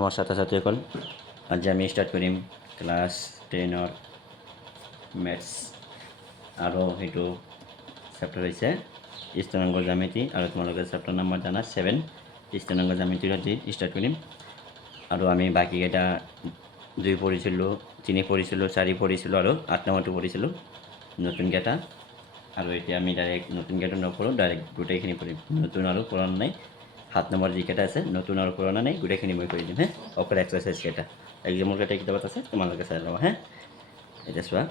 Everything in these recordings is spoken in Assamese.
মোৰ ছাত্ৰ-ছাত্ৰীসকল আজি আমি ষ্টাৰ্ট কৰিম ক্লাছ 10ৰ মেথছ আৰু সেইটো চেপ্টাৰ হৈছে স্থানাংকৰ জ্যামিতি আৰু তোমালোকে চেপ্টাৰ নম্বৰ জানা 7 স্থানাংকৰ জ্যামিতিৰ আজি ষ্টাৰ্ট কৰিম আৰু আমি বাকীকেইটা 2 পঢ়িছিলোঁ 3 পঢ়িছিলোঁ 4 পঢ়িছিলোঁ আৰু 8 নম্বৰটো পঢ়িছিলোঁ নতুনকেইটা আৰু এতিয়া আমি ডাইৰেক্ট নতুনকেইটা নপঢ়োঁ ডাইৰেক্ট গোটেইখিনি পঢ়িম নতুন আৰু পুৰণা নাই 7 নম্বৰ যিকেইটা আছে নতুন আৰু পুৰণা নাই গোটেইখিনি মই কৰি দিম হে অকল এক্সাৰচাইজ কেইটা এক্সামৰ কেইটা কিতাপত আছে তোমালোকে চাই ল'বা হে এতিয়া চোৱা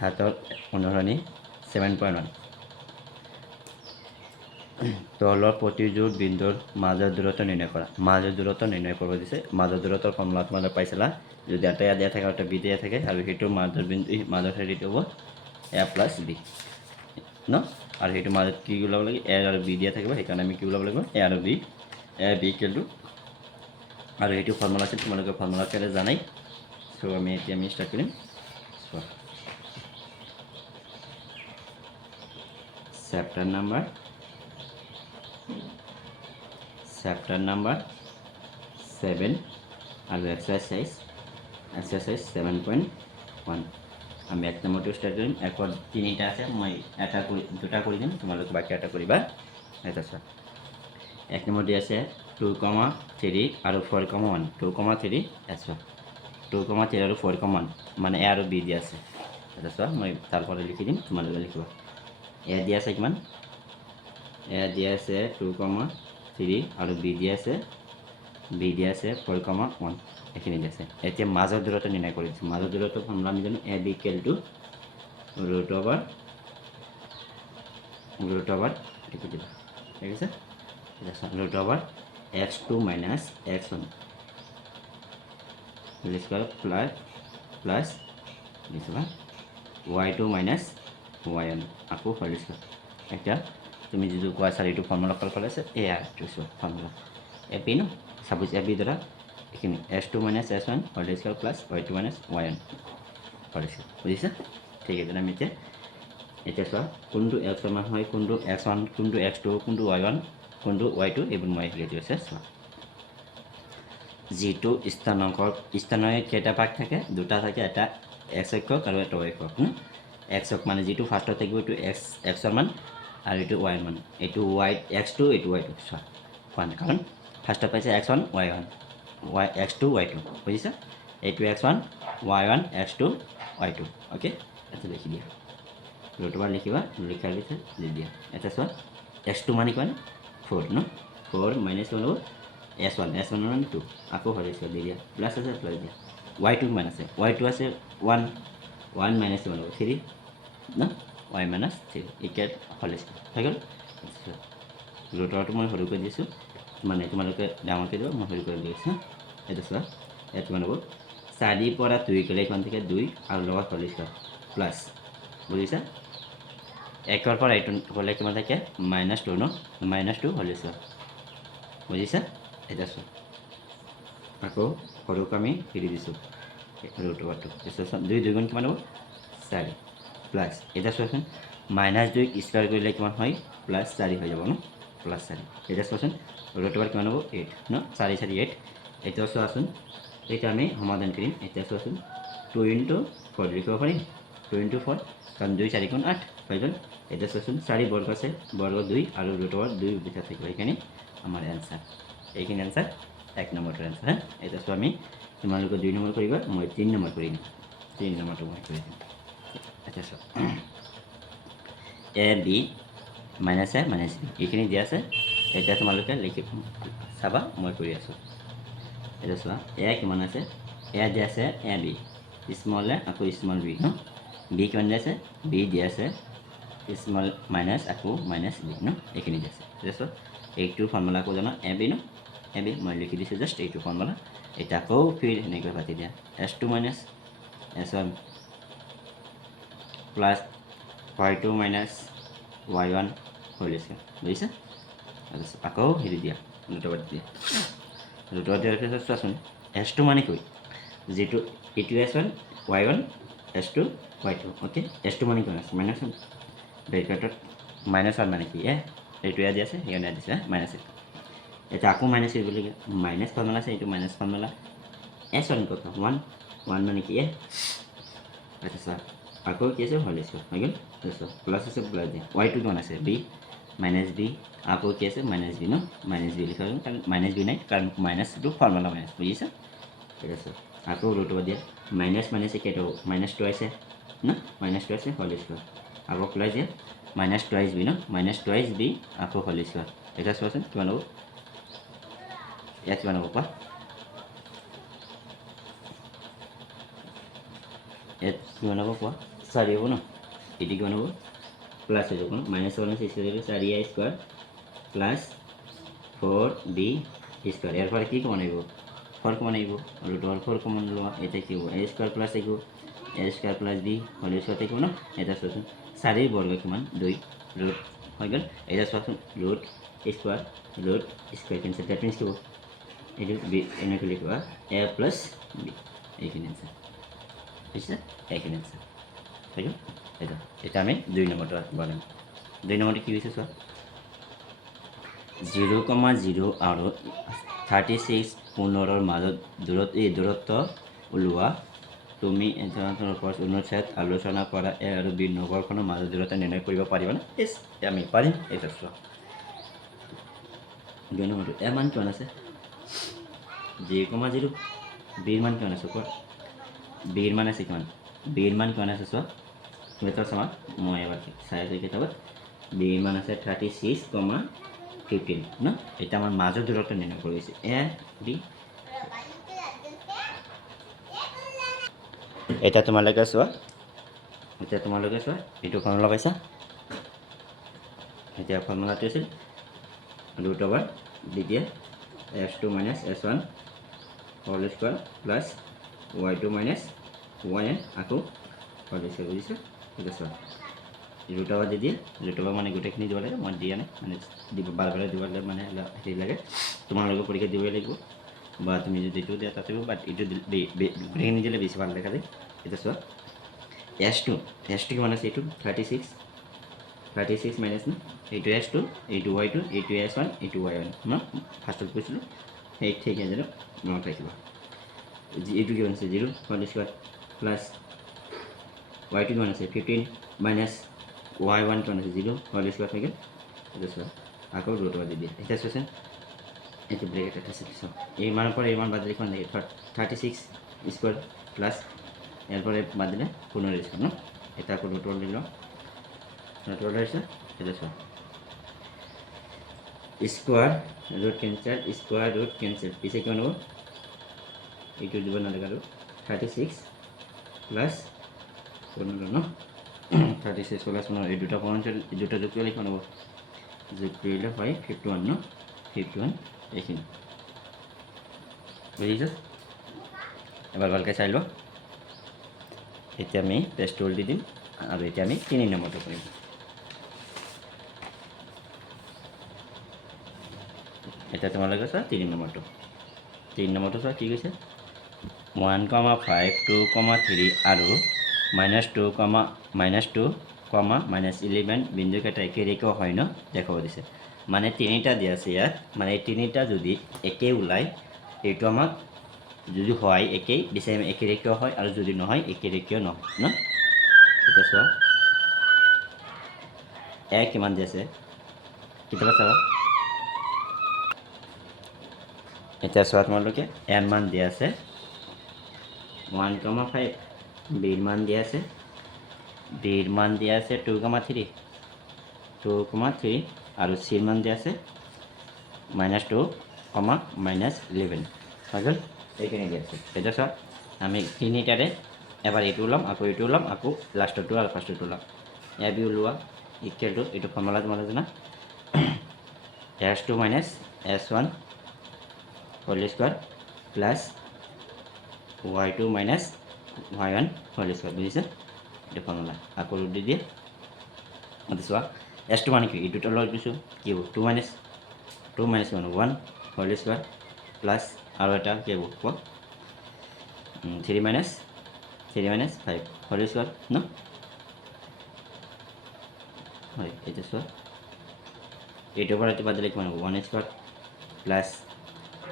হাতৰ অনুসৰণি 7.1 তলৰ প্ৰতিযোৰ বিন্দুৰ মাজৰ দূৰত্ব নিৰ্ণয় কৰা মাজৰ দূৰত্ব নিৰ্ণয় কৰিব দিছে মাজৰ দূৰত্বৰ ফৰ্মুলা তোমালোকে পাইছিলা যদি এটা এ দিয়া থাকে আৰু এটা বি দিয়া থাকে আৰু সেইটো মাজৰ বিন্দু মাজৰ হেৰিটো হ'ব এ প্লাছ বি ন আৰু সেইটো মাজত কি ওলাব লাগে এ আৰু বি দিয়া থাকিব সেইকাৰণে আমি কি ওলাব লাগিব এ আৰু B A B equal to আৰু এইটো ফৰ্মুলা আছে তোমালোকে ফৰ্মুলা কেলে জানাই সো আমি এতিয়া আমি ষ্টাৰ্ট কৰিম চেপ্টাৰ নাম্বাৰ 7 আৰু এক্সাৰচাইজ 7.1 আমি 1 নম্বৰটো ষ্টাৰ্ট কৰিম একত 3টা আছে মই এটা কৰি দুটা কৰি দিম তোমালোকে বাকি এটা কৰিবা এটা চোৱা 1 নম্বৰ দি আছে 2,3 আৰু 4,1 2,3 আছে 2,3 আৰু 4,1 মানে এ আৰু বি দিয়া আছে এটা চোৱা মই তাৰপৰা লিখি দিম তোমালোকে লিখিবা এ দিয়া আছে কিমান এ দিয়া আছে 2,3 আৰু বি দিয়া আছে 4,1 এইখিনি দিয়া আছে এতিয়া মাজৰ দূৰত্ব নিৰ্ণয় কৰি দিছোঁ মাজৰ দূৰত্ব ফৰ্মুলা আমি জানো A B equal to root over লিখি দিবা ঠিক আছে root over x2 minus x1 square plus লিখবা y2 minus y1 আকৌ হোল স্কয়ার এটা তুমি যিটো কোৱা চাৰিটো ফৰ্মুলা কল কৰিছে এয়া এইটো ফৰ্মুলা এ পি ন সাপোজ এ বি দ্বাৰা এইখিনি s2 minus s1 whole square plus y2 minus y1 whole square বুজিছা ঠিক আছে আমি এতিয়া চোৱা কোনটো x মান হয় কোনটো x1 কোনটো x2 কোনটো y1 কোনটো y2 এইবোৰ মই লিখি দিছো চোৱা যিটো স্থানাংকৰ কেইটা ভাগ থাকে দুটা থাকে এটা x একক আৰু এটা y একক x একক মানে যিটো ফাৰ্ষ্টত থাকিব এইটো x ৰ মান আৰু এইটো y ৰ মান এইটো y x2 এইটো y2 চোৱা কাৰণ ফাৰ্ষ্টত পাইছে x1 y1 x2 y2 বুজিছা এইটো x1 y1 x2 y2 okay এটা লিখি দিয়া ৰুটবাৰ লিখিবা লিখাৰ পিছত দি দিয়া এটা চোৱা x2 মানে কিমান 4 ন 4 minus 1 হ'ব s1 মানে 2 আকৌ হৰি স্কয়ার দি দিয়া প্লাস আছে প্লাস দিয়া y2 মানে আছে y2 আছে 1 1 minus 1 হ'ব 3 ন y minus 3 ইকুৱেল হল স্কয়াৰ হৈ গ'ল ৰুটৰটো মই হৰি কৰি দিছোঁ মানে তোমালোকে ডাঙৰকৈ দিবা মই হৰি কৰি দিছোঁ এটা চোৱা ইয়াত কিমান হ'ব 4 পৰা 2 গ'লে কিমান থাকে 2 আৰু লগত হল স্কয়াৰ প্লাস বুজিছা 1 পৰা 8 গ'লে কিমান থাকে -2 ন -2 হল স্কয়াৰ বুজিছা এটা চোৱা আকৌ সৰুক আমি ফিৰি দিছোঁ ৰুটৰটো চোৱা 2 2 গুণ কিমান হ'ব 4 প্লাস এটা চোৱাচোন -2 স্কয়াৰ কৰিলে কিমান হয় +4 হৈ যাব ন +4 এটা চোৱাচোন ৰুটৰ কিমান হ'ব 8 ন 4 4 8 এটা চোৱাচোন এটা আমি সমাধান কৰিম এটা চোৱাচোন 2 * 4 লিখিব পাৰিম 2 * 4 কাৰণ 2 4 গুণ 8 হৈ গ'ল এটা চোৱাচোন 4 বৰ্গ আছে বৰ্গ 2 আৰু ৰুটৰ 2 উভয় থাকিব এইখিনি আমাৰ এনসাৰ এইখিনি এনসাৰ 1 নম্বৰৰ এনসাৰ এটা চোৱা আমি তোমালোকে 2 নম্বৰ কৰিবা মই 3 নম্বৰ কৰিম 3 নম্বৰটো মই কৰি দিম এটা চোৱা a b minus a minus b এইখিনি দিয়া আছে এটা তোমালোকে লিখি চাবা মই কৰি আছোঁ এটা চোৱা a কিমান আছে a দিয়া আছে a b স্মল a আকৌ স্মল b ন b কিমান দিয়া আছে b দিয়া আছে স্মল মাইনাস আকৌ মাইনাস b ন এইখিনি দিয়া আছে এটা চোৱা এইটোৰ ফৰ্মুলা কো জানা a b no a b মই লিখি দিছোঁ জাষ্ট এইটো ফৰ্মুলা এটা আকৌ ফিৰ এনেকৈ পাতি দিয়া s2 minus s1 plus y2 minus y1 whole square বুজিছা আকৌ হেৰি দিয়া ৰুটৰ দিয়া ৰুটৰ দিয়াৰ পিছত চোৱাচোন s2 মানে কি যেটো এইটো s1 y1 s2 y2 okay s2 মানে কি আছে -1 ব্ৰেকেটত -1 মানে কি এইটো দিয়া আছে সেইকাৰণে দিছে -1 এটা আকৌ মাইনাছ কৰিব লাগে মাইনাছ ফৰ্মুলা আছে এইটো মাইনাছ ফৰ্মুলা S1 কত 1 1 মানে কি আচ্ছা স্যার আকৌ কি আছে হোল স্কয়ার হৈ গ'ল প্লাস আছে প্লাস দি y2 কিমান আছে b মাইনাস b আকৌ কি আছে মাইনাস b ন মাইনাস b লিখা হ'ল কাৰণ মাইনাস b নাই কাৰণ মাইনাস টু ফৰ্মুলা মাইনাস বুজিছা ঠিক আছে আকৌ ৰুট ওভাৰ দিয়া মাইনাস মাইনাস কেইটা মাইনাস 2 আছে না মাইনাস 2 আছে হোল স্কয়ার আকৌ প্লাস দিয়া মাইনাস 2b ন মাইনাস 2b আকৌ হোল স্কয়ার এটা চোৱাচোন কিমান হ'ব ইয়াত কিমান হ'ব কোৱা ইয়াত কিমান হ'ব কোৱা 4 হ'ব ন এটি কিমান হ'ব প্লাস হৈ যাব মাইনাস 1 আছে ইসে 4a square plus 4b square এর পরে কি কমন আইব 4 কমন আইব রুট ওভার 4 কমন লওয়া এটা কি হবে a স্কয়ার প্লাস আইব a square plus b whole square থেকে না এটা সমান 4 এর বর্গ কিমান 2 রুট হয়ে গেল এটা সমান root square cancel that means কি হবে এটা b এনেকে লিখবা a প্লাস b এইখানে आंसर বুঝছ এইখানে आंसर হয়ে গেল এটা আমি 2 নম্বরটা বললাম 2 নম্বরটি কি হইছে স্যার 0,0 আৰু 36 15ৰ মাজত দূৰত্ব ওলোৱা তুমি এজনৰ ওপৰত অনুচ্ছেদ আলোচনা কৰা এ আৰু বি নগৰখনৰ মাজত দূৰত্ব নিৰ্ণয় কৰিব পাৰিবানে এছ আমি পাৰিম এটা চোৱা দুই নম্বৰটো এ মান কিমান আছে 0,0 বিৰ মান কিমান আছে কোৱা বিৰ মান আছে কিমান বিৰ মান কিমান আছে চোৱা মেথড সমা মই এবাৰ চাই আছো কিতাপত বিৰ মান আছে 36,15 না এটা আমাৰ মাজৰ দূৰত্ব নিৰ্ণয় কৰিছে এ বি এটা তোমালোকে চোৱা এইটো ফৰ্মুলা পাইছা এতিয়া ফৰ্মুলাটো আছিল ৰুট ওভাৰ দ্বিতীয় s2 minus s1 whole square plus y2 minus yn আকৌ হোল স্কয়াৰ বুজিছা এটা চোৱা ৰুট ওভাৰ দি দিয়ে ৰুট ওভাৰ মানে গোটেইখিনি দিব লাগে মই দিয়া নাই মানে দিব বাৰ দিব লাগে মানে হেৰি লাগে তোমালোকে পৰীক্ষা দিবই লাগিব বা তুমি যদি এইটো দিয়া তাতেও বাট এইটো গোটেইখিনি দিলে বেছি ভাল দেখা যায় এটা চোৱা s2 কিমান আছে এইটো 36 মাইনাছ ন এইটো s2 এইটো y2 এইটো s1 এইটো y1 ন ফাৰ্ষ্টত কৈছিলোঁ সেই ঠিক আছে মনত ৰাখিবা এইটো কিমান আছে 0 হোল স্কয়ার প্লাস y2 কিমান আছে 15 মাইনাস y1 কিমান আছে 0 হোল স্কয়ার থাকে এটা চোৱা আকৌ ৰুট ওভাৰ দি দিয়ে এটা চোৱাচোন এইটো ব্ৰেকেট এটা আছে চোৱা এই মানৰ পৰা এই মান বাদ দিলে কিমান লাগে 36 স্কয়াৰ প্লাস এৰপৰে বাদ দিলে 15 স্কয়াৰ ন এটা আকৌ ৰুট ওভাৰ দিল ৰুট ওভাৰ আছে এটা চোৱা স্কয়াৰ ৰুট ক্যান্সেল পিছে কিমান হ'ব এইটো দিব নালাগে আৰু 36 প্লাস 15 ন 36 প্লাস 15 এই দুটা পয়েন্ট দুটা যোগ কৰিলে কিমান হ'ব যোগ কৰিলে হয় 51 ন 51 এইখিনি বুজিছা এবাৰ ভালকৈ চাই লওঁ এতিয়া আমি পেষ্ট টুল দি দিম আৰু এতিয়া আমি 3 নম্বৰটো কৰিম এতিয়া তোমালোকে চোৱা 3 নম্বৰটো চোৱা কি কৈছে 1,5 2,3 আৰু -2,11 বিন্দুকেইটা একে ৰেখীয় হয় ন দেখাব দিছে মানে তিনিটা দিয়া আছে ইয়াত মানে তিনিটা যদি একে ওলায় এইটো আমাক যদি হয় একেই দিছে একে ৰেখীয় হয় আৰু যদি নহয় একে ৰেখীয় নহয় ন এতিয়া চোৱা এ কিমান দি আছে কেতিয়াবা চাবা এতিয়া চোৱা তোমালোকে এৰ মান দিয়া আছে 1,5 বিৰ মান দিয়া আছে 2,3 আৰু চিৰ মান দিয়া আছে -2, -11 হৈ গ'ল এইখিনি দিয়া আছে এতিয়া চোৱা আমি তিনিটাৰে এবাৰ এইটো ওলাম আকৌ লাষ্টৰটো আৰু ফাৰ্ষ্টৰটো ওলাম এ বি ওলোৱা ইকুৱেল টু এইটো ফৰ্মুলা তোমালোকে জানা s2 - s1 whole square plus y2 - y1 whole square বুঝিছে এটা ফৰ্মুলা আকৌ ৰুট দি দিয়ে মতে চোৱা s2 মানে কি এই দুটা লৈ দিছোঁ কি হ'ব 2 - 1 হোল স্কয়ার প্লাস আৰু এটা কি হ'ব কোৱা 3 - 5 হোল স্কয়াৰ ন হয় এটা চোৱা এইটোৰ পৰা এটা বাদ দিলে কিমান হ'ব 1 স্কয়াৰ প্লাছ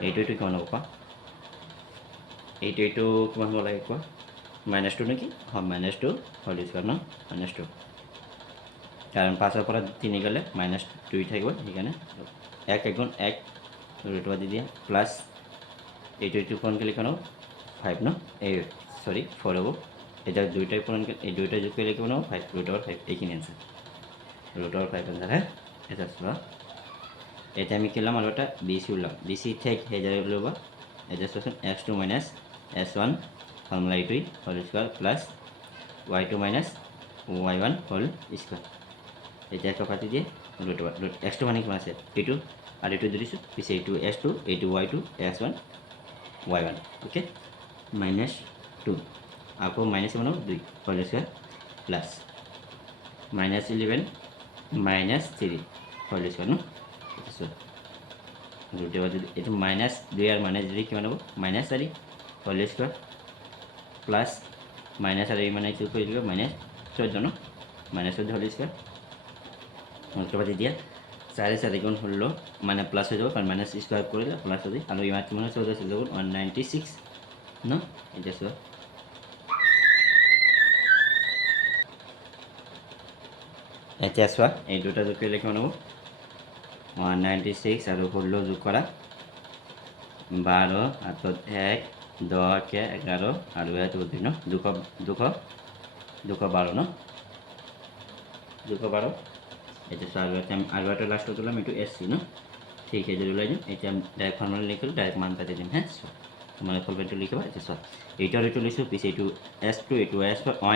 এইটো কিমান হ'ব কোৱা এইটো কিমান হ'ব লাগে কোৱা -2 নেকি হয় -2 হোল স্কুৱাৰ ন -2 কাৰণ 5ৰ পৰা 3 গ'লে -2 থাকিব সেইকাৰণে 1 1 1 ৰুট দি দিয়া প্লাছ এইটো পূৰণ কৰিলে কিমান হ'ব 5 ন এই সৰি 4 হ'ব এটা দুইটাই পূৰণ এই দুইটা যোগ কৰিলে কিমান হ'ব 5 √5 এইখিনি আনসাৰ √5 আনসাৰ হে এটা চোৱা এটা আমি কি ল'ম আৰু এটা BC ওলাম BC ঠিক সেই জায়গায় ল'ব এটা চোৱাচোন x2 - s1 ফৰ্মুলা এইটোই whole square plus y2 - y1 whole square এতিয়া কাটি দিয়ে x2 মানে কিমান আছে এইটো আৰু এইটো ধৰিছোঁ পিছে এইটো s2 এইটো y2 s1 y1 ওকে -2 আকৌ মাইনাছ কিমান হ'ব 2 whole square plus -11 -3 whole square ন তাৰপিছত এইটো -2 আৰু -3 কিমান হ'ব -4 হোল স্কুৱাৰ প্লাছ -4 মানে এইটো কৰি দিব -14 ন -14 হোল স্কুৱাৰ মূলটো দিয়া 4 4 গুণ 16 মানে প্লাছ হৈ যাব কাৰণ মাইনাছ স্কুৱাৰ কৰিলে প্লাছ হৈ যায় আৰু ইমান কিমান 14 চলি যাব 196 ন এতিয়া চোৱা এতিয়া চোৱা এই দুটা যোগ কৰিলে কিমান হ'ব 196 আৰু 16 যোগ কৰা 12 হাতত 1 10 কে 11 আৰু ইয়াত 2 ন 212 ন 212 এটা চোৱা আৰু এটা লাষ্টত ওলাম এইটো SC ন ঠিক আছে যদি ওলাই দিম এতিয়া ডাইৰেক্ট ফৰ্মুলা লিখিলোঁ ডাইৰেক্ট মান পাতি দিম হে চোৱা তোমালোকে ফৰ্মুলাটো লিখিবা এতিয়া চোৱা এইটো আৰু এইটো লৈছোঁ পিছে এইটো S2 এইটো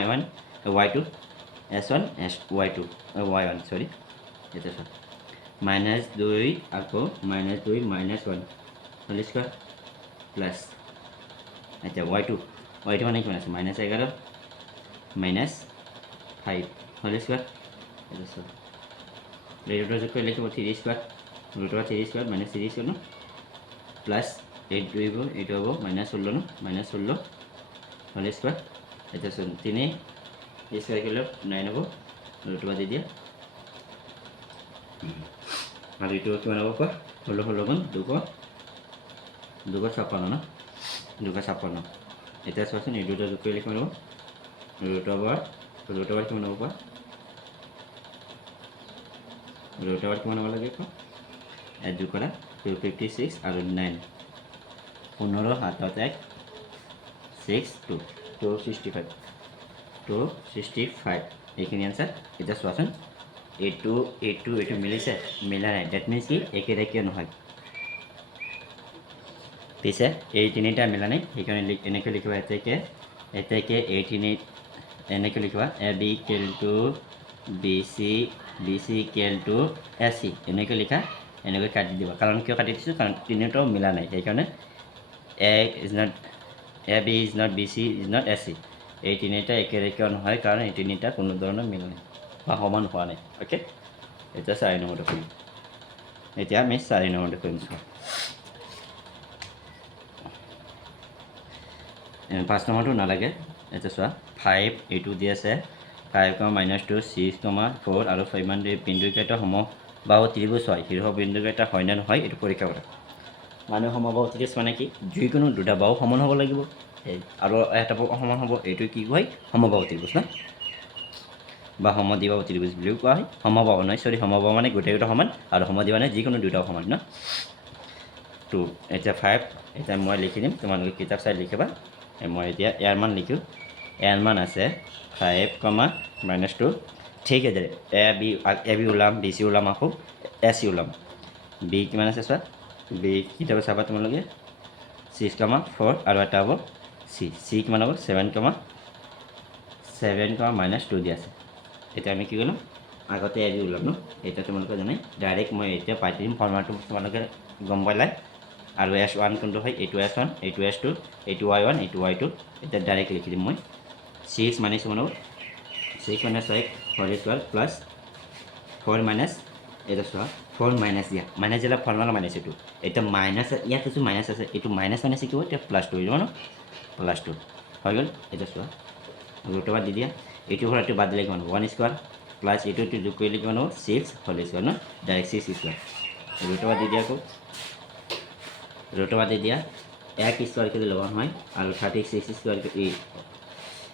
Y1 Y2 S1 Y2 Y1 সৰি এতিয়া চোৱা -2 আকৌ -2 -1 হোল স্কুৱাৰ প্লাছ এতিয়া y2 মানে কিমান আছে -11 -5 হোল স্কুৱাৰ এটা চোৱা ৰুটৰ যোগ কৰিলে কিমান 3 স্কুৱাৰ √3 স্কুৱাৰ -3 স্কুৱাৰ ন প্লাছ 8 2 হ'ব এইটো হ'ব -16 ন -16 হোল স্কুৱাৰ এতিয়া চোন 3 স্কুৱাৰ কৰিলে 9 হ'ব ৰুট দি দিয়া আৰু এইটো কিমান হ'ব কোৱা 16 গুণ 256 ন 256 এতিয়া চোৱাচোন এই দুটা যোগ কৰিলে কিমান হ'ব ৰুট কিমান হ'ব কোৱা ৰুট কিমান হ'ব লাগে কোৱা ইয়াত যোগ কৰা 256 আৰু 9 15 হাতত 1 6 2 265 এইখিনি আনসাৰ এতিয়া চোৱাচোন এইটো মিলিছে মিলা নাই ডেট মিনছ কি একেটা কিয় নহয় পিছে এই তিনিটা মিলা নাই সেইকাৰণে এনেকৈ লিখিবা এতেকে এই তিনি এনেকৈ লিখিবা AB BC AC এনেকৈ লিখা এনেকৈ কাটি দিবা কাৰণ কিয় কাটি দিছোঁ কাৰণ তিনিটাও মিলা নাই সেইকাৰণে AB is not BC is not AC এই তিনিটা একেৰেখীয় নহয় কাৰণ এই তিনিটা কোনো ধৰণৰ মিল নাই বা সমান হোৱা নাই অ'কে এতিয়া 4 নম্বৰটো কৰিম এতিয়া আমি 4 নম্বৰটো কৰিম চোৱা 5 নম্বৰটো নালাগে এতিয়া চোৱা 5 এইটো দি আছে 5, -2 6, 4 আৰু 5 মান বিন্দুকেইটা সমবাহু ত্ৰিভুজ হয় শীৰ্ষ বিন্দুকেইটা হয় নে নহয় এইটো পৰীক্ষা কৰা মানে সমবাহু ত্ৰিভুজ মানে কি যিকোনো দুটা বাহু সমান হ'ব লাগিব আৰু এটা বাহু সমান হ'ব এইটো কি কয় সমবাহু ত্ৰিভুজ ন বা সমদ্বিবাহু ত্ৰিভুজ বুলিও কোৱা হয় সমবাহু নহয় সৰি সমবাহু মানে গোটেইকেইটা সমান আৰু সমদ্বিবাহু মানে যিকোনো দুটাও সমান ন 2 এতিয়া 5 এতিয়া মই লিখি দিম তোমালোকে কিতাপ চাই লিখিবা মই এতিয়া ইয়াৰ মান লিখোঁ ইয়াৰ মান আছে 5, -2 ঠিক আছে AB ওলাম BC ওলাম আকৌ AC ওলাম B কিমান আছে চোৱা B কিতাপত চাবা তোমালোকে 6, 4 আৰু এটা হ'ব C কিমান হ'ব 7, -2 দি আছে এতিয়া আমি কি কৰিলোঁ আগতে AB ওলাম ন এতিয়া তোমালোকে জানে ডাইৰেক্ট মই এতিয়া পাতি দিম ফৰ্মুলাটো তোমালোকে গম পালাই আৰু S1 কোনটো হয় এইটো S1 এইটো S2 এইটো Y1 এইটো Y2 এতিয়া ডাইৰেক্ট লিখি দিম মই 6 - 1 হ'ব 6 - 1 হোল স্কুৱাৰ প্লাছ 4 মাইনাছ এইটো চোৱা 4 মাইনাছ দিয়া মাইনাছ দিলে ফৰ্মুলা মাইনাছ এইটো এতিয়া মাইনাছ ইয়াত কিছু মাইনাছ আছে এইটো মাইনাছ কি হ'ব এতিয়া +2 হৈ যাব ন +2 হৈ গ'ল এতিয়া চোৱা ৰুটৰ দি দিয়া এইটো ঘৰ এইটো বাদ দিলে কিমান 1 স্কুৱাৰ প্লাছ এইটো যোগ কৰিলে কিমান হ'ব 6 হোল স্কুৱাৰ ন ডাইৰেক্ট 6 স্কুৱাৰ ৰুটৰ দি দিয়া আকৌ ৰুট অভাৰ দি দিয়া 1 স্কোৱাৰ কৰি ল'ব হয় আৰু 36 স্কোৱাৰ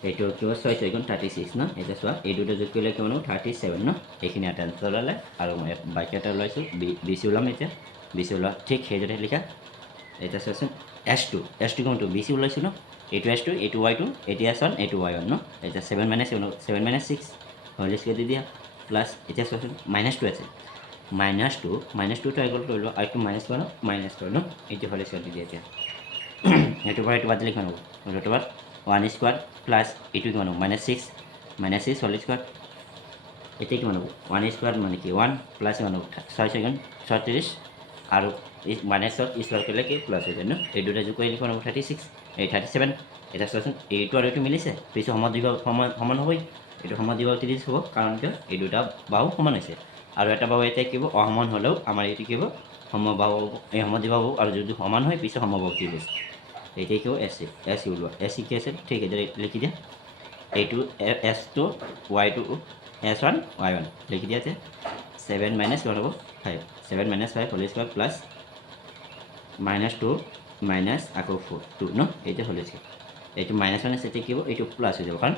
এইটো কিবা 6 6 গুণ 36 ন এতিয়া চোৱা এই দুটা যোগ কৰিলে কিমান হ'ব 37 ন এইখিনি এটা আনচাৰ ওলালে আৰু মই বাকী এটা ওলাইছোঁ BC ওলাম এতিয়া BC ওলোৱা ঠিক সেইদৰে লিখা এতিয়া চোৱাচোন S2 কোনটো BC ওলাইছোঁ ন এইটো S2 এইটো Y2 এতিয়া S1 এইটো Y1 ন এতিয়া 7 - 7 7 - 6 হোল স্কোৱাৰ দি দিয়া প্লাছ এতিয়া চোৱাচোন -2 আছে -2 ট্ৰাই কৰি লোৱা আৰু -1 -1 ন এইটো হোল স্কোৱাৰ দি দিয়া এতিয়া এইটোৰ পৰা এইটো বাদ দিলে কিমান হ'ব ৰুট অভাৰ 1 স্কোৱাৰ প্লাছ এইটো কিমান হ'ব -6 হোল স্কোৱাৰ এতিয়া কিমান হ'ব 1 স্কোৱাৰ মানে কি 1 প্লাছ কিমান হ'ব 6 ছেকেণ্ড 36 আৰু মাইনাছত স্কোৱাৰ কৰিলে কি প্লাছ হৈ যায় ন এই দুটা যোগ কৰিলে কিমান হ'ব 36 এই 37 এতিয়া চোৱাচোন এইটো আৰু এইটো মিলিছে পিছত সমান হ'বই এইটো সমদ্বিবাহু 30 হ'ব কাৰণ কিয় এই দুটা বাহু সমান হৈছে আৰু এটা বাহু এতিয়া কি হ'ব অসমান হ'লেও আমাৰ এইটো কি হ'ব সমবাহু এই সমদ্বিবাহু আৰু যদি সমান হয় পিছত সমবাহু 30 এতিয়া কি হ'ব এছ চি ওলোৱা এছ চি কি আছে ঠিক এইদৰে লিখি দিয়া এইটো S2 Y2 S1 Y1 লিখি দিয়া এতিয়া 7 - কিমান হ'ব 5 7 - 5 হোল স্কোৱাৰ প্লাছ -2 মাইনাছ আকৌ 4 2 ন এইটো হোল স্কোৱাৰ এইটো -1 আছে এতিয়া কি হ'ব এইটো প্লাছ হৈ যাব কাৰণ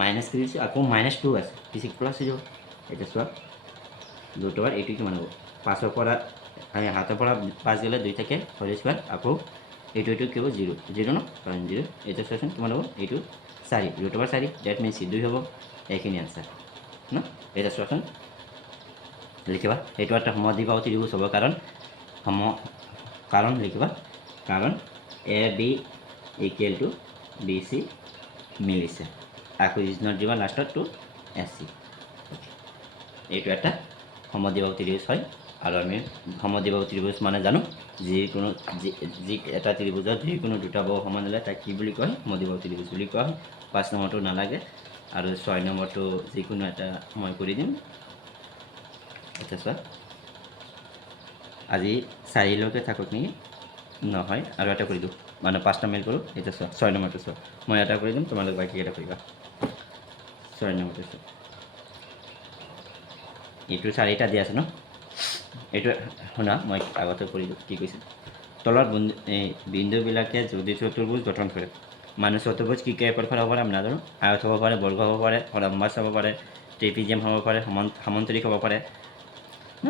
মাইনাছ কৰি দিছোঁ আকৌ -2 আছে পিছে প্লাছ হৈ যাব এতিয়া চোৱা ৰুট অভাৰ এইটো কিমান হ'ব 5ৰ পৰা হাতৰ পৰা 5 গ'লে 2 থাকে হোল স্কোৱাৰ আকৌ এইটো কি হ'ব 0 ন কাৰণ 0 এতিয়া চোৱাচোন কিমান হ'ব এইটো 4 ৰুট অভাৰ 4 ডেট মিনছ 2 হ'ব এইখিনি আনচাৰ ন এতিয়া চোৱাচোন লিখিবা এইটো এটা সমদ্বিবাহু ত্ৰিভুজ হ'ব কাৰণ লিখিবা কাৰণ AB = BC মিলিছে আকৌ ইজনৰ দিবা লাষ্টত টু SC এইটো এটা সমদ্বিবাহু ত্ৰিভুজ হয় আৰু আমি সমদ্বিবাহু ত্ৰিভুজ মানে জানো যিকোনো যি এটা ত্ৰিভুজত যিকোনো দুটা বাহু সমান হ'লে তাক কি বুলি কয় সমদ্বিবাহু ত্ৰিভুজ বুলি কোৱা হয় 5 নম্বৰটো নালাগে আৰু 6 নম্বৰটো যিকোনো এটা মই কৰি দিম এতিয়া চোৱা আজি 4লৈকে থাকক নেকি নহয় আৰু এটা কৰি দিওঁ মানে 5টা মেল কৰোঁ এতিয়া চোৱা 6 নম্বৰটো চোৱা মই এটা কৰি দিম তোমালোক বাকীকেইটা কৰিবা 6 নম্বৰটো চোৱা এইটো 4টা দিয়া আছে ন এইটো শুনা মই আগতে কৰি দিওঁ কি কৈছোঁ তলৰ বিন্দুবিলাকে যদি চতুৰ্ভুজ গঠন কৰে মানে চতুৰ্ভুজ কি প্ৰকাৰ হ'ব পাৰে আমি নাজানো আয়ত হ'ব পাৰে বৰ্গ হ'ব পাৰে লম্বাচ হ'ব পাৰে ট্ৰেপিজিয়াম হ'ব পাৰে সামন্তৰিক হ'ব পাৰে ন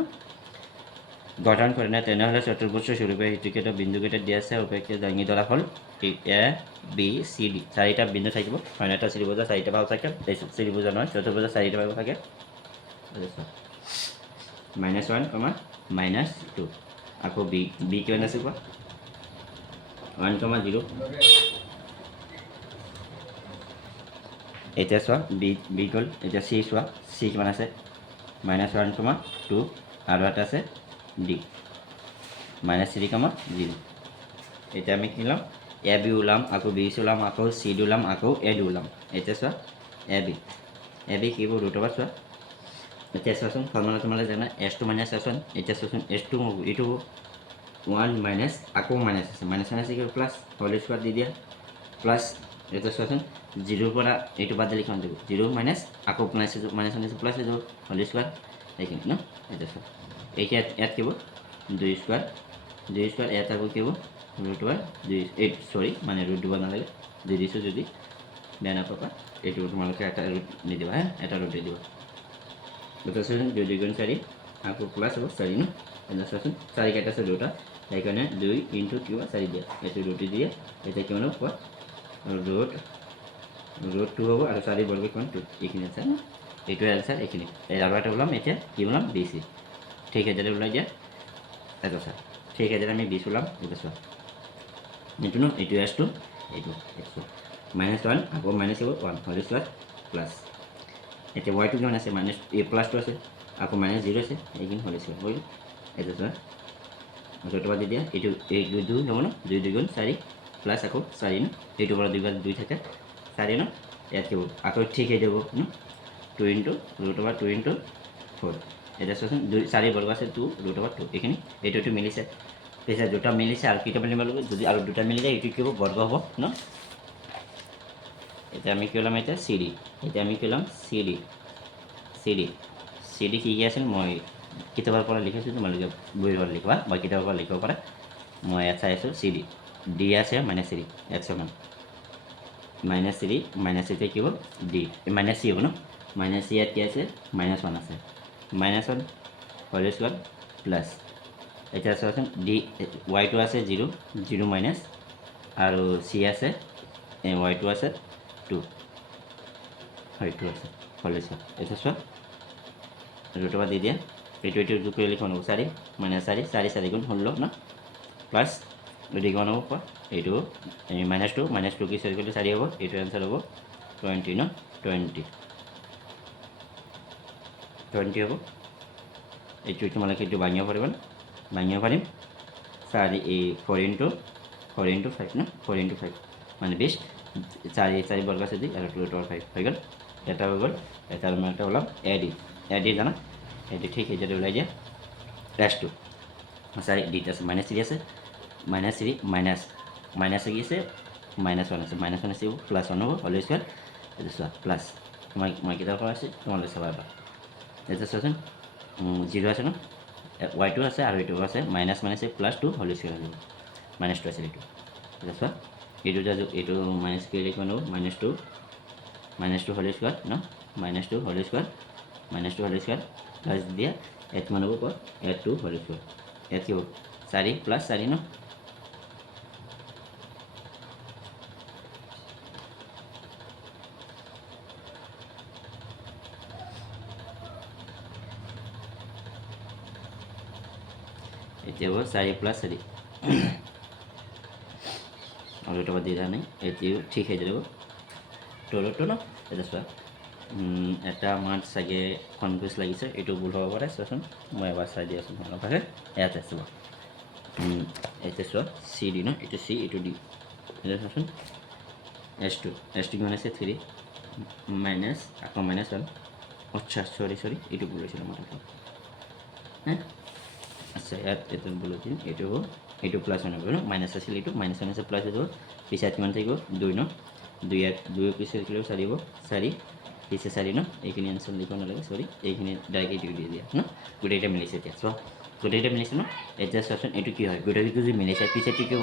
গঠন কৰে না তেনেহ'লে চতুৰ্ভুজৰ স্বৰূপে সিটোকেইটা বিন্দুকেইটা দিয়া আছে উপেক্ষা দাঙি ধৰা হ'ল ABCD 4টা বিন্দু থাকিব হয় এটা ত্ৰিভুজৰ 4টা বাহু থাকে ত্ৰিভুজৰ নহয় চতুৰ্ভুজৰ 4টা বাহু থাকে -1, -2 আকৌ B কিমান আছে কোৱা 1, 0 এতিয়া চোৱা B গ'ল এতিয়া C চোৱা C কিমান আছে -1, 2 আৰু এটা আছে D -3, 0 এতিয়া আমি কি ল'ম AB ওলাম আকৌ BC ওলাম আকৌ CD ওলাম আকৌ AD ওলাম এতিয়া চোৱা AB কি হ'ব ৰুট অভাৰ চোৱা এতিয়া চোৱাচোন ফৰ্মুলা তোমালোকে জানা S2 - S1 এতিয়া চোৱাচোন S2 এইটো 1 মাইনাছ আকৌ মাইনাছ আছে -1 কি প্লাছ হোল স্কোৱাৰ দি দিয়া প্লাছ এতিয়া চোৱাচোন 0ৰ পৰা এইটো বাদ দিলে কিমান যাব 0 মাইনাছ আকৌ -1 প্লাছ হৈ যাব হোল স্কোৱাৰ এইখিনি ন এতিয়া চোৱা এইখিনি ইয়াত কি হ'ব 2 স্কোৱাৰ ইয়াত আকৌ কি হ'ব ৰুট অভাৰ 2 মানে ৰুট দিব নালাগে 2 দিছোঁ যদি বেয়া নাপাবা এইটো তোমালোকে এটা ৰুট নিদিবা এটা ৰুট দি দিবা দুটা চোৱাচোন 2 2 গুণ 4 আকৌ প্লাছ হ'ব 4 ন এতিয়া চোৱাচোন 4 কেইটা আছে দুটা সেইকাৰণে 2 ইনটু কিবা 4 দিয়া এইটো ৰুটি দিয়ে এতিয়া কিমান হ'ব কোৱা ৰুট 2 হ'ব আৰু 4 বৰ্গ কিমান 2 এইখিনি আছে ন এইটোৱে আনচাৰ এইখিনি আৰু এটা ওলাম এতিয়া কি ওলাম BC ঠিক সেইদৰে ওলাই দিয়া এটা চোৱা ঠিক সেইদৰে আমি BC ওলাম এটা চোৱা এইটো ন এইটো S2 এইটো S2 -1 আকৌ মাইনাছ হ'ব 1 হোল স্কোৱাৰ প্লাছ এতিয়া Y2 কিমান আছে +2 আছে আকৌ -0 আছে এইখিনি হোল স্কোৱাৰ হৈ গ'ল এতিয়া চোৱা ৰুট অভাৰ দি দিয়া এইটো 2 হ'ব ন 2 2 গুণ 4 প্লাছ আকৌ 4 ন এইটোৰ পৰা 2 বাদ 2 থাকে 4 ন ইয়াত কি হ'ব আকৌ ঠিক হৈ যাব ন 2 ইনটু ৰুট অভাৰ 2 ইনটু 4 এতিয়া চোৱাচোন 4 বৰ্গ আছে 2 ৰুট অভাৰ 2 এইখিনি এইটোতো মিলিছে পিছে দুটা মিলিছে আৰু কেইটা মিলিব লাগিব যদি আৰু দুটা মিলি যায় এইটো কি হ'ব বৰ্গ হ'ব ন এতিয়া আমি কি ওলাম এতিয়া CD এতিয়া আমি কি ওলাম CD কি আছিল মই কিতাপৰ পৰা লিখিছোঁ তোমালোকে বহিৰ পৰা লিখিবা বা কিতাপৰ পৰা লিখিব পাৰা মই ইয়াত চাই আছোঁ চি ডি ডি আছে মাইনাছ থ্ৰী এক্সৰ মান মাইনাছ থ্ৰী মাইনাছ থ্ৰীতে কি হ'ব ডি মাইনাছ চি হ'ব ন মাইনাছ চি ইয়াত কি আছে মাইনাছ ওৱান আছে minus one whole square plus এতিয়া চোৱাচোন ডি ৱাইটো আছে জিৰ' জিৰ' মাইনাছ আৰু চি আছে ৱাইটো আছে টু হয় টু আছে হোল স্কুৱাৰ এতিয়া চোৱা ৰুটৰ দি দিয়া এইটো যোগ কৰি লিখিব নহ'ব চাৰি মাইনাছ চাৰি চাৰি চাৰি গুণ 16 ন প্লাছ এদিকে হ'ব কোৱা এইটো মাইনাছ টু কি চাৰি কৰিলে চাৰি হ'ব এইটো এনচাৰ হ'ব 20 ন 20 হ'ব এইটো তোমালোকে এইটো ভাঙিব পাৰিবা ন ভাঙিব পাৰিম চাৰি এই 4 ইনটু 5 ন 4 ইনটু 5 মানে 20 চাৰি চাৰি বৰ্গ আছে আৰু 2 ৰুটৰ 5 হৈ গ'ল এটা হৈ গ'ল এটাৰ মানে এটা ওলাম এডি জানা এডি ঠিক এইটো ওলাই দিয়া প্লাছ 2 চাৰি ডিত আছে মাইনাছ থ্ৰী আছে মাইনাছ থ্ৰী মাইনাছ কি আছে মাইনাছ ওৱান আছে মাইনাছ ওৱান আছে প্লাছ ওৱান হ'ব হোল স্কুৱাৰ এইটো চোৱা প্লাছ মই কিতাপ কৰা আছে তোমালোকে চাবা এবাৰ এতিয়া চোৱাচোন জিৰ' আছে ন ৱাইটো আছে আৰু এইটো আছে minus minus plus two whole square হৈ যাব মাইনাছ টু আছে এইটো এতিয়া চোৱা এইটো মাইনাছ কি লিখিব নহ'ব মাইনাছ টু হোল স্কুৱাৰ ন minus two whole square plus দিয়া ইয়াত কিমান হ'ব কোৱা ইয়াত টু হোল স্কুৱাৰ ইয়াত কি হ'ব চাৰি প্লাছ চাৰি ন এতিয়া হ'ব চাৰি প্লাছ চাৰি আৰু এটা বাদ দিয়া নাই এতিয়াও ঠিক হৈ যাব ট'লটো ন এতিয়া চোৱা এটা মাত চাগে কনফিউজ লাগিছে এইটো ভুল হ'ব পাৰে চোৱাচোন মই এবাৰ চাই দি আছোঁ তোমালোকৰ পাৰে ইয়াত আছে চোৱা এতিয়া চোৱা চি ডি ন এইটো চি এইটো ডি এতিয়া চোৱাচোন এছ টু কিমান আছে থ্ৰী মাইনাছ আকৌ মাইনাছ ওৱান আচ্ছা চৰি এইটো ভুল হৈছিলে মই হে আচ্ছা ইয়াত এইটো ভুল হৈছিল এইটো প্লাছ ওৱান হ'ব ন মাইনাছ আছিল এইটো মাইনাছ ওৱান আছে প্লাছ হৈ যাব পিছত কিমান থাকিব দুই ন দুই পিছত কিলো চাৰি হ'ব চাৰি পিছে চাৰি ন এইখিনি এনচাৰ লিখিব নালাগে চৰি এইখিনি ডাইৰেক্ট এইটো দি দিয়া ন গোটেইটা মিলিছে এতিয়া চোৱা গোটেইটা মিলিছে ন এতিয়া চোৱাচোন এইটো কি হয় গোটেইটো যদি মিলিছে পিছে কি হ'ব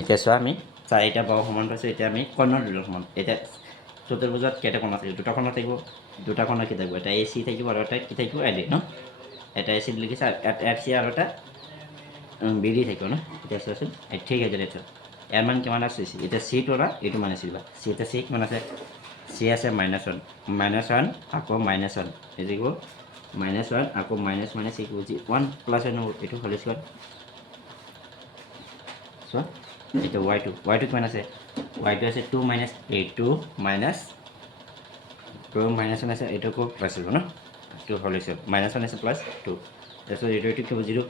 এতিয়া চোৱা আমি চাৰিটা বাহু সমান পাইছোঁ এতিয়া আমি কৰ্ণৰ দুটা সমান এতিয়া চতুৰ্ভুজত কেইটা কৰ্ণ থাকিব দুটা কৰ্ণ থাকিব দুটা কৰ্ণ কি থাকিব এটা এ চি থাকিব আৰু এটা কি থাকিব এ ডি ন এটা এ চি লিখিছে এফ চি আৰু এটা বি ডি থাকিব ন এতিয়া চোৱাচোন ঠিক আছে এতিয়া ইয়াৰ মান কিমান আছে এতিয়া চি টোৰা এইটো মানে চিবা চি এতিয়া চি কিমান আছে চি আছে মাইনাছ ওৱান আকৌ মাইনাছ ওৱান এইটো কি মাইনাছ ওৱান আকৌ মাইনাছ মাইনাছ কি বুজি ওৱান প্লাছ ওৱান হ'ব এইটো হোল স্কুৱাৰ চোৱা এতিয়া ৱাইটো কিমান আছে ৱাইটো আছে টু মাইনাছ এইটো মাইনাছ ওৱান আছে এইটো আকৌ প্লাছ হ'ব ন two whole square minus one আছে প্লাছ টু তাৰপিছত এইটো কি হ'ব জিৰ'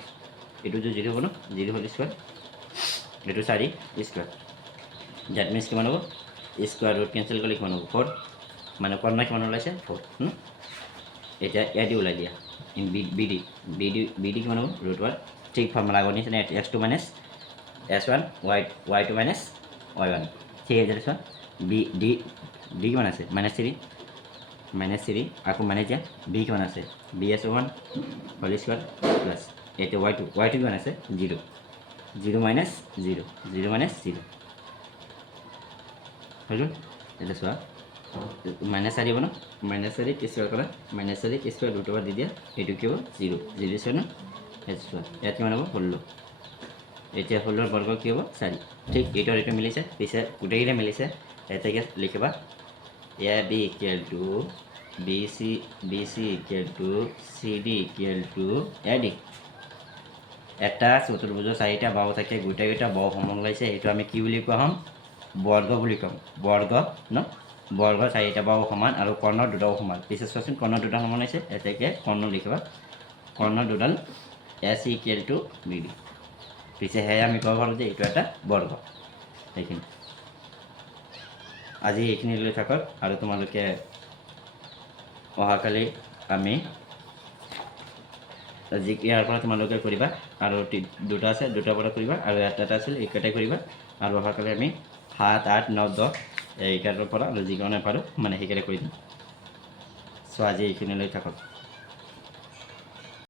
এইটো জিৰ' হ'ব ন জিৰ' হোল স্কুৱাৰ এইটো চাৰি স্কুৱাৰ ডেট মিনছ কিমান হ'ব স্কুৱাৰ ৰুট কেঞ্চেল কৰিলে কিমান হ'ব 4 মানে কৰ্ণ কিমান ওলাইছে 4 এতিয়া এ ডি ওলাই দিয়া বি ডি কিমান হ'ব ৰুট ওৱান ঠিক ফৰ্মুলা আগৰ নিচিনা X two minus S one Y two minus Y one ঠিক আছে চোৱা ডি কিমান আছে মাইনাছ থ্ৰী আকৌ মানে এতিয়া বি কিমান আছে বি আছে ওৱান হোল স্কুৱাৰ প্লাছ এতিয়া ৱাইটো কিমান আছে জিৰ' মাইনাছ জিৰ' হৈ গ'ল এতিয়া চোৱা মাইনাছ চাৰি হ'ব ন মাইনাছ চাৰি স্কুৱাৰ কৰা মাইনাছ চাৰি স্কুৱাৰ ৰুট ওভাৰ দি দিয়া এইটো কি হ'ব জিৰ' চোৱা ন সেইটো চোৱা ইয়াত কিমান হ'ব 16 এতিয়া 16 বৰ্গ কি হ'ব 4 ঠিক এইটো মিলিছে পিছে গোটেইকেইটা মিলিছে এতেকে লিখিবা A B equal to B C equal to C D equal to A D এটা চতুৰ্ভুজৰ চাৰিটা বাহু থাকে গোটেইকেইটা বাহু সমান ওলাইছে এইটো আমি কি বুলি কোৱা হ'ম বৰ্গ বুলি ক'ম বৰ্গ চাৰিটা বাহু সমান আৰু কৰ্ণৰ দুটাও সমান পিছে চোৱাচোন কৰ্ণৰ দুটা সমান হৈছে এতেকে কৰ্ণ লিখিবা কৰ্ণৰ দুডাল S equal to B D পিছে সেয়া আমি ক'ব পাৰোঁ যে এইটো এটা বৰ্গ সেইখিনি আজি এইখিনি লৈ থাকক আৰু তোমালোকে অহাকালি আমি ইয়াৰ পৰা তোমালোকে কৰিবা আৰু দুটা আছে দুটাৰ পৰা কৰিবা আৰু এটা আছিল এইকেইটাই কৰিবা আৰু অহাকালি আমি 7, 8, 9, 10 এই 11 পৰা আৰু যিকোনো পাৰোঁ মানে সেইকেইটা কৰি দিম চ' আজি এইখিনি লৈ থাকক